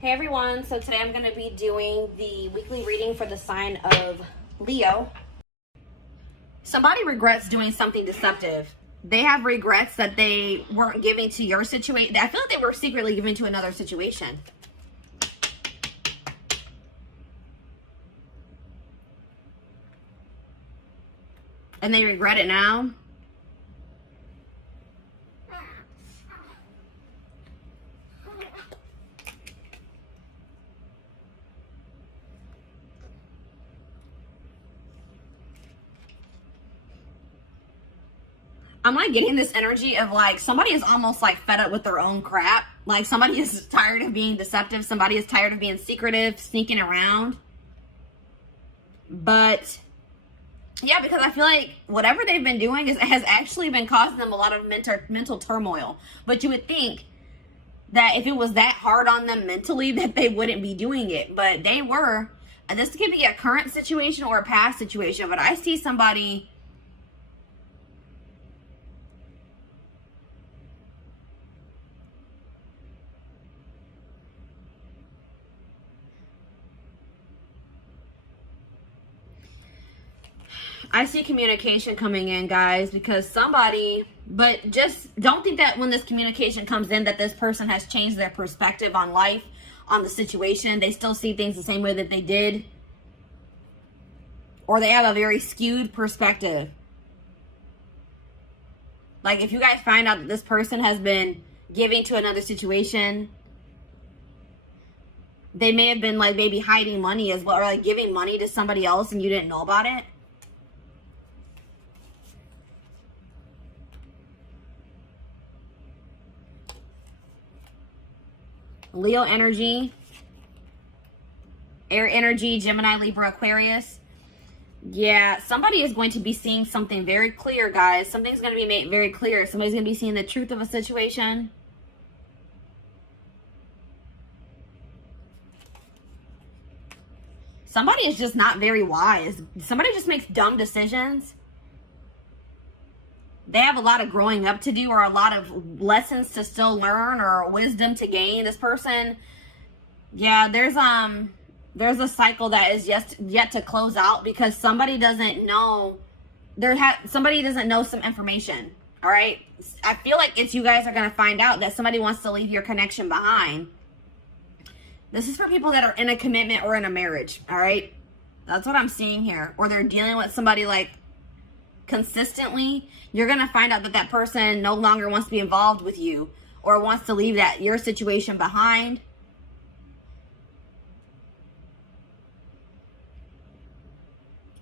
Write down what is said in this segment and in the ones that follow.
Hey everyone, so today I'm going to be doing the weekly reading for the sign of Leo. Somebody regrets doing something deceptive. They have regrets that they weren't giving to your situation. I feel like they were secretly giving to another situation. And they regret it now. I'm like getting this energy of like somebody is almost like fed up with their own crap. Like somebody is tired of being deceptive. Somebody is tired of being secretive, sneaking around. But yeah, because I feel like whatever they've been doing has actually been causing them a lot of mental turmoil. But you would think that if it was that hard on them mentally that they wouldn't be doing it. But they were. And this could be a current situation or a past situation. But I see somebody... I see communication coming in, guys, because somebody, but just don't think that when this communication comes in that this person has changed their perspective on life, on the situation. They still see things the same way that they did. Or they have a very skewed perspective. Like if you guys find out that this person has been giving to another situation, they may have been like maybe hiding money as well, or like giving money to somebody else and you didn't know about it. Leo energy, air energy, Gemini, Libra, Aquarius. Yeah, somebody is going to be seeing something very clear, guys. Something's going to be made very clear. Somebody's going to be seeing the truth of a situation. Somebody is just not very wise. Somebody just makes dumb decisions. They have a lot of growing up to do, or a lot of lessons to still learn, or wisdom to gain. This person, yeah, there's a cycle that is yet to close out because somebody doesn't know. Somebody doesn't know some information. All right, I feel like it's you guys are gonna find out that somebody wants to leave your connection behind. This is for people that are in a commitment or in a marriage. All right, that's what I'm seeing here. Or they're dealing with somebody like consistently. You're going to find out that that person no longer wants to be involved with you or wants to leave your situation behind.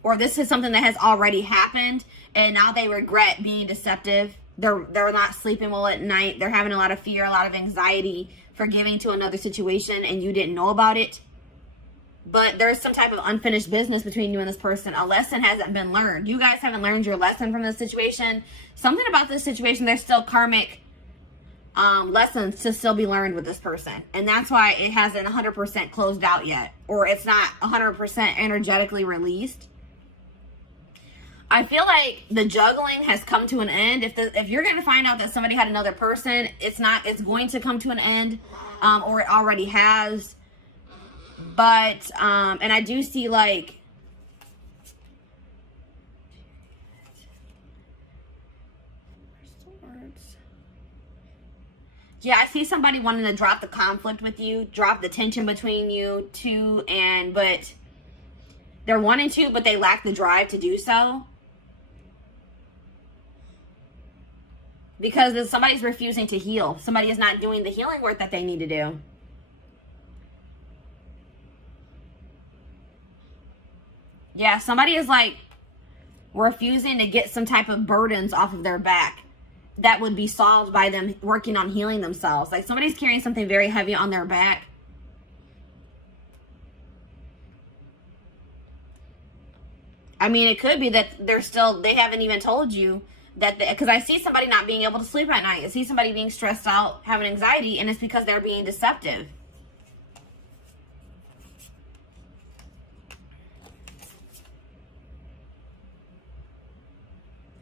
Or this is something that has already happened and now they regret being deceptive. They're not sleeping well at night. They're having a lot of fear, a lot of anxiety for giving to another situation and you didn't know about it. But there's some type of unfinished business between you and this person. A lesson hasn't been learned. You guys haven't learned your lesson from this situation. Something about this situation, there's still karmic lessons to still be learned with this person. And that's why it hasn't 100% closed out yet. Or it's not 100% energetically released. I feel like the juggling has come to an end. If you're going to find out that somebody had another person, it's going to come to an end. Or it already has. But, and I do see like, yeah, I see somebody wanting to drop the conflict with you, drop the tension between you two, but they're wanting to, but they lack the drive to do so. Because somebody's refusing to heal. Somebody is not doing the healing work that they need to do. Yeah, somebody is like refusing to get some type of burdens off of their back that would be solved by them working on healing themselves. Like somebody's carrying something very heavy on their back. I mean, it could be that they haven't even told you that, because I see somebody not being able to sleep at night. I see somebody being stressed out, having anxiety, and it's because they're being deceptive.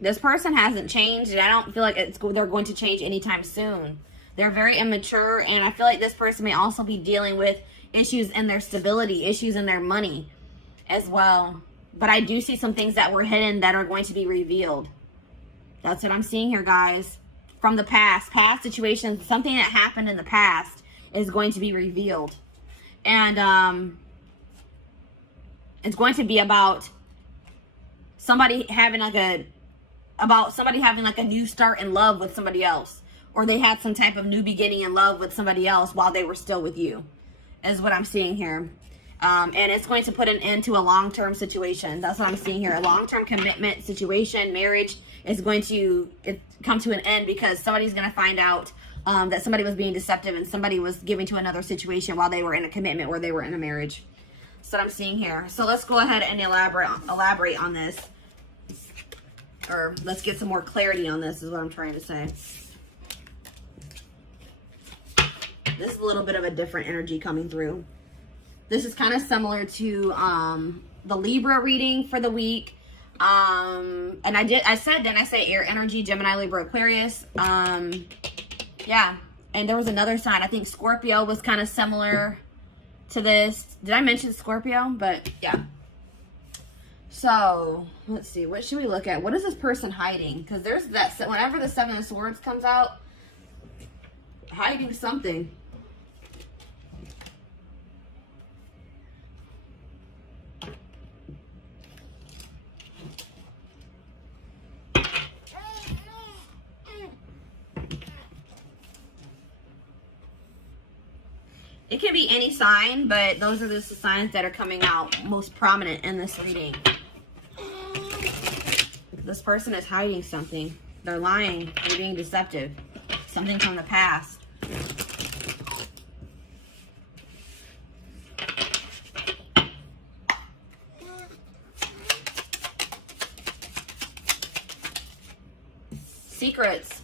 This person hasn't changed, and I don't feel like they're going to change anytime soon. They're very immature, and I feel like this person may also be dealing with issues in their stability, issues in their money as well. But I do see some things that were hidden that are going to be revealed. That's what I'm seeing here, guys. From the past situations, something that happened in the past is going to be revealed. And it's going to be about somebody having like a new start in love with somebody else, or they had some type of new beginning in love with somebody else while they were still with you, is what I'm seeing here. And it's going to put an end to a long-term situation. That's what I'm seeing here. A long-term commitment situation, marriage is going to come to an end because somebody's going to find out that somebody was being deceptive and somebody was giving to another situation while they were in a commitment or they were in a marriage. That's what I'm seeing here. So let's go ahead and elaborate on this. Or let's get some more clarity on this is what I'm trying to say. This is a little bit of a different energy coming through. This is kind of similar to the Libra reading for the week. And I said air energy, Gemini, Libra, Aquarius. Yeah. And there was another sign. I think Scorpio was kind of similar to this. Did I mention Scorpio? But yeah. So let's see. What should we look at? What is this person hiding? Because there's that, whenever the Seven of Swords comes out, hiding something. It can be any sign, but those are just the signs that are coming out most prominent in this reading. This person is hiding something. They're lying. They're being deceptive. Something from the past. Secrets.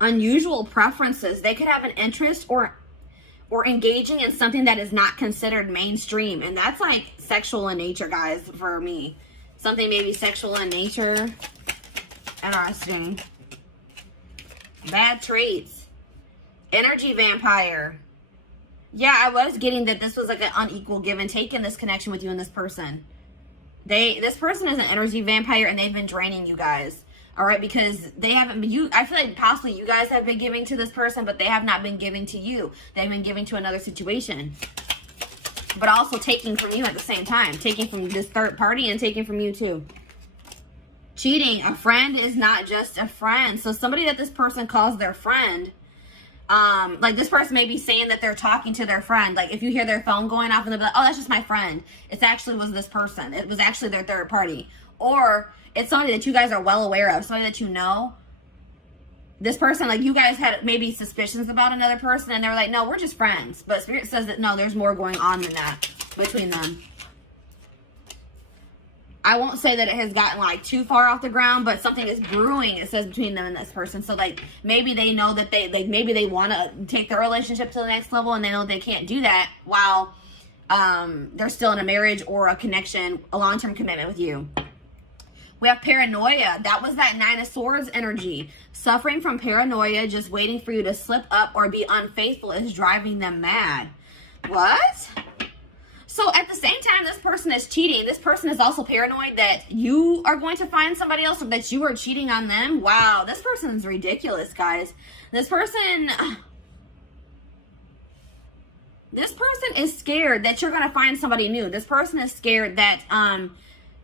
Unusual preferences. They could have an interest or engaging in something that is not considered mainstream. And that's like sexual in nature, guys, for me. Something maybe sexual in nature. Interesting. Bad traits. Energy vampire. Yeah, I was getting that this was like an unequal give and take in this connection with you and this person. This person is an energy vampire and they've been draining you guys. All right, because they haven't been, I feel like possibly you guys have been giving to this person, but they have not been giving to you. They've been giving to another situation. But also taking from you at the same time. Taking from this third party and taking from you too. Cheating. A friend is not just a friend. So somebody that this person calls their friend, like this person may be saying that they're talking to their friend. Like if you hear their phone going off and they'll be like, oh, that's just my friend. It actually was this person. It was actually their third party. Or it's somebody that you guys are well aware of, somebody that you know. This person, like you guys had maybe suspicions about another person and they were like, no, we're just friends. But Spirit says that no, there's more going on than that between them. I won't say that it has gotten like too far off the ground, but something is brewing, it says, between them and this person. So like maybe they know that maybe they want to take their relationship to the next level and they know they can't do that while they're still in a marriage or a connection, a long-term commitment with you. We have paranoia. That was that Nine of Swords energy. Suffering from paranoia, just waiting for you to slip up or be unfaithful is driving them mad. What? So at the same time this person is cheating, this person is also paranoid that you are going to find somebody else or that you are cheating on them. Wow, this person is ridiculous, guys. This person is scared that you're going to find somebody new. This person is scared that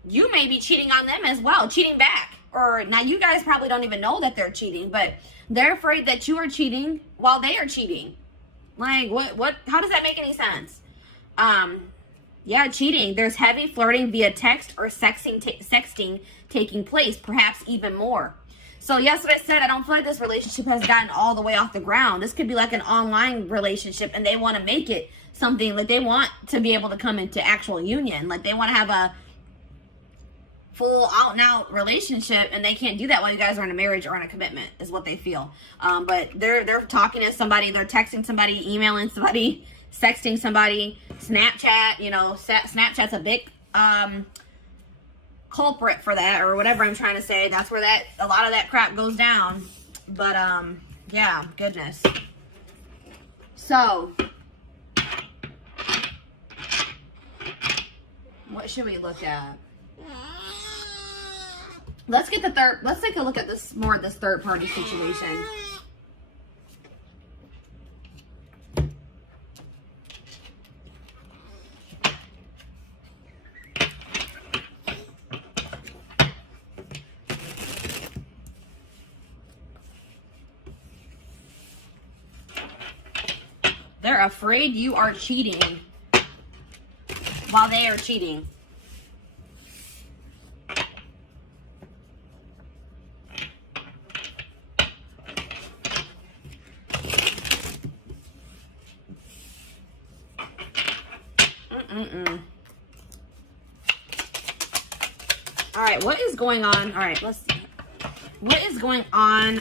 you may be cheating on them as well, cheating back. Or now you guys probably don't even know that they're cheating, but they're afraid that you are cheating while they are cheating. Like what how does that make any sense? Yeah, cheating. There's heavy flirting via text or sexting taking place, perhaps even more. So yes, what I said, I don't feel like this relationship has gotten all the way off the ground. This could be like an online relationship and they want to make it something like they want to be able to come into actual union. Like they want to have a full out and out relationship and they can't do that while you guys are in a marriage or in a commitment is what they feel. But they're talking to somebody, they're texting somebody, emailing somebody, sexting somebody, Snapchat, you know, Snapchat's a big culprit for that or whatever I'm trying to say. That's where a lot of that crap goes down. But Yeah, goodness. So, what should we look at? Let's take a look at this more of this third party situation. They're afraid you are cheating while they are cheating. All right, what is going on? All right, let's see. What is going on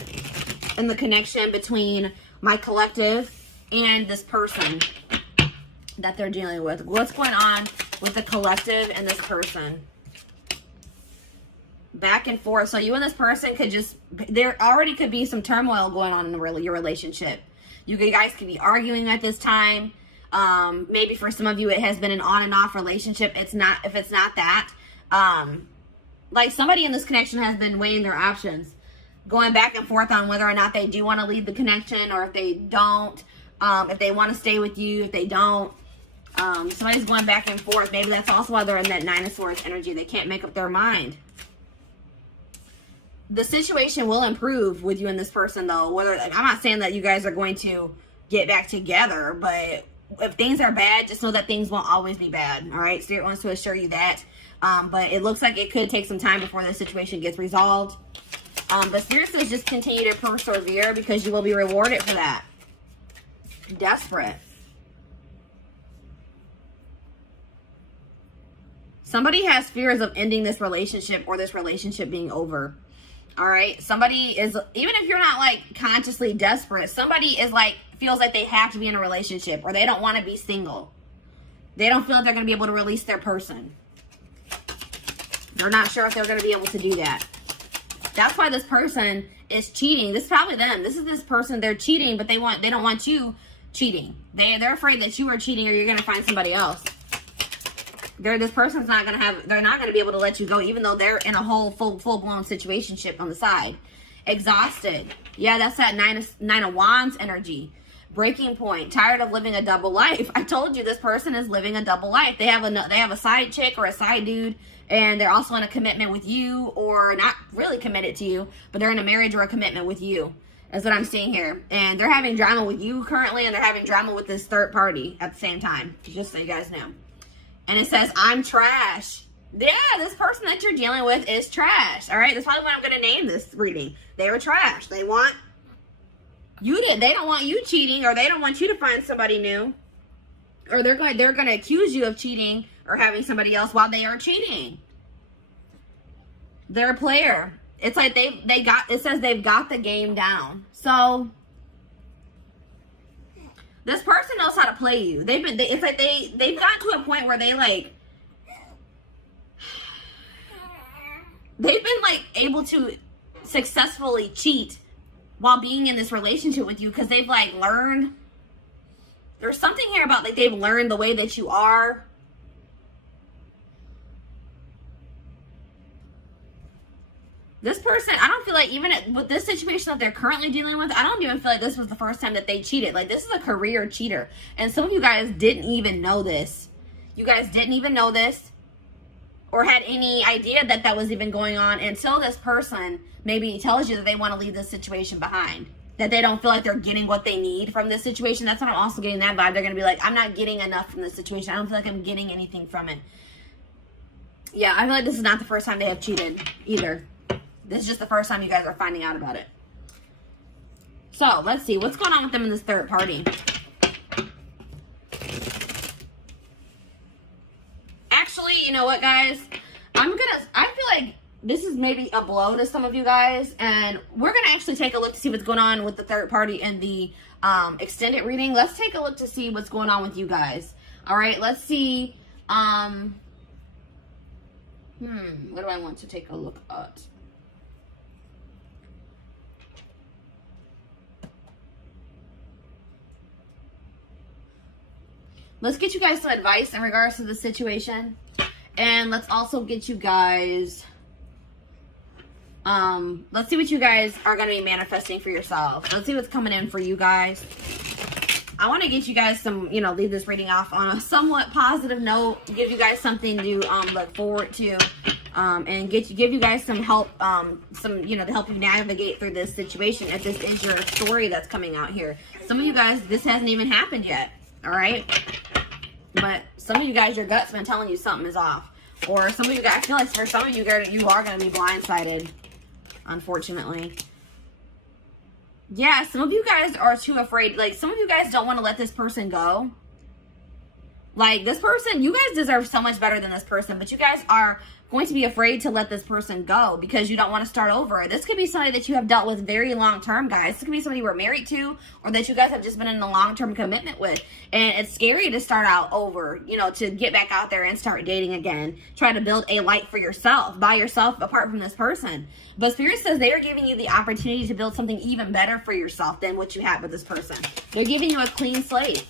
in the connection between my collective and this person that they're dealing with? What's going on with the collective and this person? Back and forth. So you and this person could just, there already could be some turmoil going on in your relationship. You guys could be arguing at this time. Maybe for some of you, it has been an on and off relationship. If it's not that, like somebody in this connection has been weighing their options, going back and forth on whether or not they do want to leave the connection, or if they don't, if they want to stay with you, if they don't. Somebody's going back and forth. Maybe that's also why they're in that Nine of Swords energy. They can't make up their mind. The situation will improve with you and this person, though. I'm not saying that you guys are going to get back together, but if things are bad, just know that things won't always be bad. All right, Spirit wants to assure you that. But it looks like it could take some time before the situation gets resolved. But Spirit says just continue to persevere, because you will be rewarded for that. Desperate. Somebody has fears of ending this relationship, or this relationship being over. All right, somebody is, even if you're not like consciously desperate, somebody is like, feels like they have to be in a relationship, or they don't want to be single. They don't feel like they're going to be able to release their person. They're not sure if they're going to be able to do that. That's why this person is cheating. This is probably them. This is this person. They're cheating, but they don't want you cheating. They're afraid that you are cheating, or you're going to find somebody else. This person's not going to have, they're not going to be able to let you go, even though they're in a whole full-blown situationship on the side. Exhausted. Yeah, that's that Nine of Wands energy. Breaking point. Tired of living a double life. I told you this person is living a double life. They have a side chick or a side dude, and they're also in a commitment with you, or not really committed to you, but they're in a marriage or a commitment with you. That's what I'm seeing here. And they're having drama with you currently, and they're having drama with this third party at the same time. Just so you guys know. And it says, I'm trash. Yeah, this person that you're dealing with is trash. All right, that's probably what I'm going to name this reading. They were trash. They want you to, they don't want you cheating, or they don't want you to find somebody new. Or they're going to accuse you of cheating or having somebody else while they are cheating. They're a player. It's like it says they've got the game down. So this person knows how to play you. It's like they've gotten to a point where they've been like able to successfully cheat while being in this relationship with you, because they've like learned. There's something here about like they've learned the way that you are. This person, I don't feel like, even with this situation that they're currently dealing with, I don't even feel like this was the first time that they cheated. Like, this is a career cheater. And some of you guys didn't even know this. You guys didn't even know this, or had any idea that that was even going on, until this person maybe tells you that they want to leave this situation behind. That they don't feel like they're getting what they need from this situation. That's what I'm also getting that vibe. They're going to be like, I'm not getting enough from this situation. I don't feel like I'm getting anything from it. Yeah, I feel like this is not the first time they have cheated either. This is just the first time you guys are finding out about it. So, let's see. What's going on with them in this third party? Actually, you know what, guys? I feel like this is maybe a blow to some of you guys. And we're going to actually take a look to see what's going on with the third party in the extended reading. Let's take a look to see what's going on with you guys. All right, let's see. What do I want to take a look at? let's get you guys some advice in regards to the situation. And let's also get you guys, let's see what you guys are going to be manifesting for yourself. Let's see what's coming in for you guys. I want to get you guys some, you know, leave this reading off on a somewhat positive note, give you guys something to look forward to, and give you guys some help, you know, to help you navigate through this situation if this is your story that's coming out here. Some of you guys, this hasn't even happened yet, all right? But some of you guys, your gut's been telling you something is off. Or some of you guys, I feel like for some of you, you are going to be blindsided, unfortunately. Yeah, some of you guys are too afraid. Like, some of you guys don't want to let this person go. Like, this person, you guys deserve so much better than this person, but you guys are going to be afraid to let this person go because you don't want to start over. This could be somebody that you have dealt with very long term, guys. This could be somebody you were married to or that you guys have just been in a long-term commitment with. And it's scary to start out over, you know, to get back out there and start dating again. Try to build a life for yourself, by yourself, apart from this person. But Spirit says they are giving you the opportunity to build something even better for yourself than what you had with this person. They're giving you a clean slate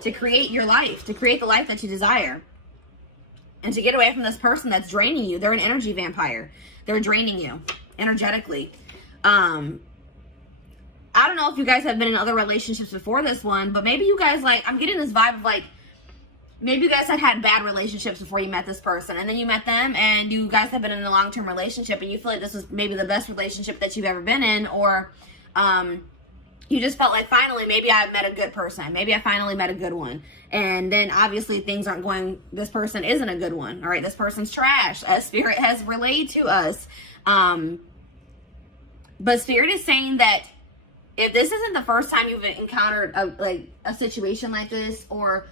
to create your life, to create the life that you desire. And to get away from this person that's draining you. They're an energy vampire. They're draining you energetically. I don't know if you guys have been in other relationships before this one, but maybe you guys, like, I'm getting this vibe of, like, maybe you guys had bad relationships before you met this person. And then you met them and you guys have been in a long-term relationship and you feel like this was maybe the best relationship that you've ever been in. Or you just felt like, finally, maybe I met a good person. Maybe I finally met a good one. And then obviously things aren't going, this person isn't a good one. All right, this person's trash, as Spirit has relayed to us. But Spirit is saying that if this isn't the first time you've encountered a situation like this, or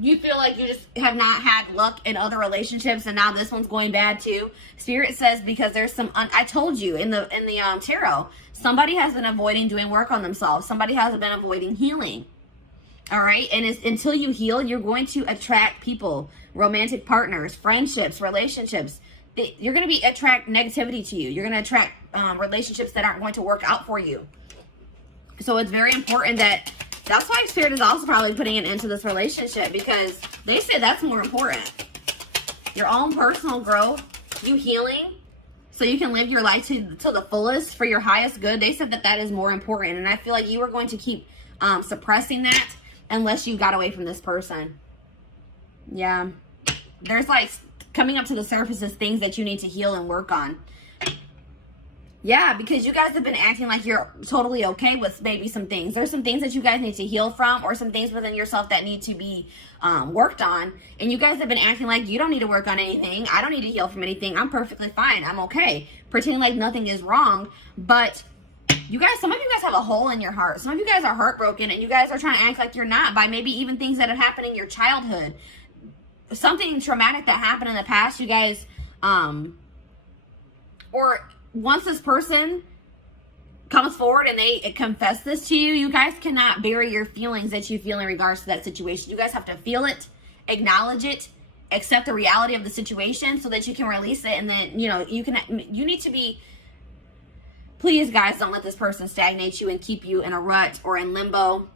you feel like you just have not had luck in other relationships and now this one's going bad too, Spirit says because there's some, I told you in the tarot, somebody has been avoiding doing work on themselves. Somebody has been avoiding healing. All right. And until you heal, you're going to attract people, romantic partners, friendships, relationships. You're going to attract negativity to you. You're going to attract relationships that aren't going to work out for you. So it's very important that's why Spirit is also probably putting an end to this relationship, because they say that's more important. Your own personal growth, you healing, so you can live your life to the fullest for your highest good. They said that is more important. And I feel like you were going to keep suppressing that unless you got away from this person. Yeah. There's like coming up to the surface is things that you need to heal and work on. Yeah, because you guys have been acting like you're totally okay with maybe some things. There's some things that you guys need to heal from, or some things within yourself that need to be worked on. And you guys have been acting like you don't need to work on anything. I don't need to heal from anything. I'm perfectly fine. I'm okay. Pretending like nothing is wrong. But you guys, some of you guys have a hole in your heart. Some of you guys are heartbroken and you guys are trying to act like you're not by maybe even things that have happened in your childhood. Something traumatic that happened in the past, you guys, or once this person comes forward and they confess this to you, you guys cannot bury your feelings that you feel in regards to that situation. You guys have to feel it, acknowledge it, accept the reality of the situation so that you can release it. And then, you know, you need to be, please guys, don't let this person stagnate you and keep you in a rut or in limbo.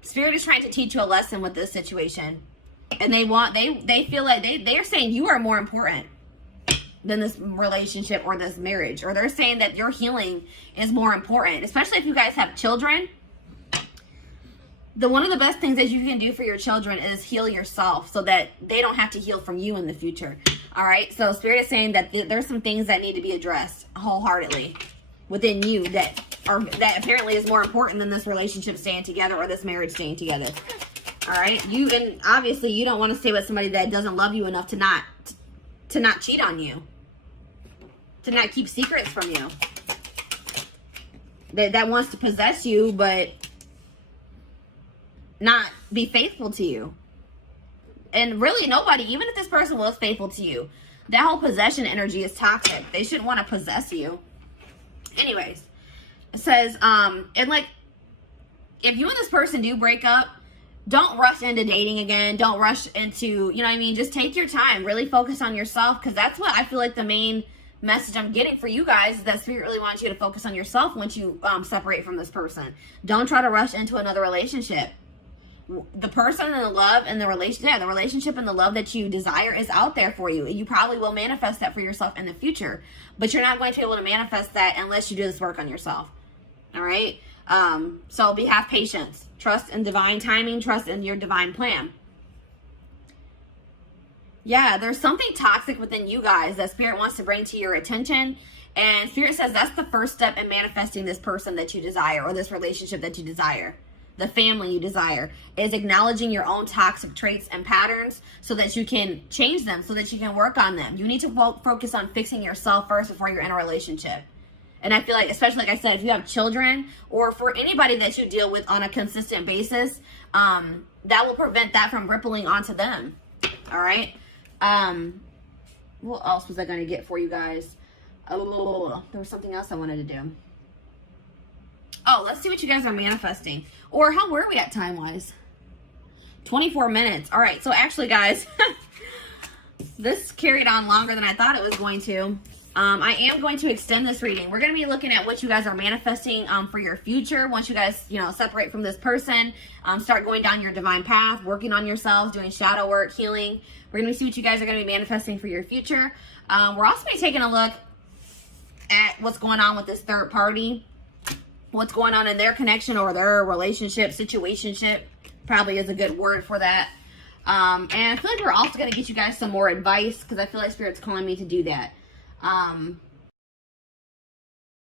Spirit is trying to teach you a lesson with this situation. And they feel like they are saying you are more important than this relationship or this marriage. Or they're saying that your healing is more important, especially if you guys have children. One of the best things that you can do for your children is heal yourself so that they don't have to heal from you in the future. All right. So Spirit is saying that there's some things that need to be addressed wholeheartedly within you that apparently is more important than this relationship staying together or this marriage staying together. All right. And obviously you don't want to stay with somebody that doesn't love you enough to not cheat on you, to not keep secrets from you, that wants to possess you but not be faithful to you. And really nobody, even if this person was faithful to you, that whole possession energy is toxic. They shouldn't want to possess you. Anyways, it says, and like, if you and this person do break up, don't rush into dating again. Don't rush into, you know what I mean? Just take your time. Really focus on yourself, because that's what I feel like the main message I'm getting for you guys is that Spirit really wants you to focus on yourself once you separate from this person. Don't try to rush into another relationship. The person and the love and the relationship and the love that you desire is out there for you. You probably will manifest that for yourself in the future, but you're not going to be able to manifest that unless you do this work on yourself. All right. So have patience, trust in divine timing, trust in your divine plan. Yeah, there's something toxic within you guys that Spirit wants to bring to your attention. And Spirit says that's the first step in manifesting this person that you desire, or this relationship that you desire. The family you desire is acknowledging your own toxic traits and patterns so that you can change them, so that you can work on them. You need to focus on fixing yourself first before you're in a relationship. And I feel like, especially like I said, if you have children or for anybody that you deal with on a consistent basis, that will prevent that from rippling onto them. All right. What else was I going to get for you guys? Oh, there was something else I wanted to do. Oh, let's see what you guys are manifesting. Or how were we at time-wise? 24 minutes. All right. So actually, guys, this carried on longer than I thought it was going to. I am going to extend this reading. We're going to be looking at what you guys are manifesting for your future. Once you guys, separate from this person, start going down your divine path, working on yourselves, doing shadow work, healing. We're going to see what you guys are going to be manifesting for your future. We're also going to be taking a look at what's going on with this third party. What's going on in their connection or their relationship, situationship, probably is a good word for that. And I feel like we're also going to get you guys some more advice because I feel like Spirit's calling me to do that.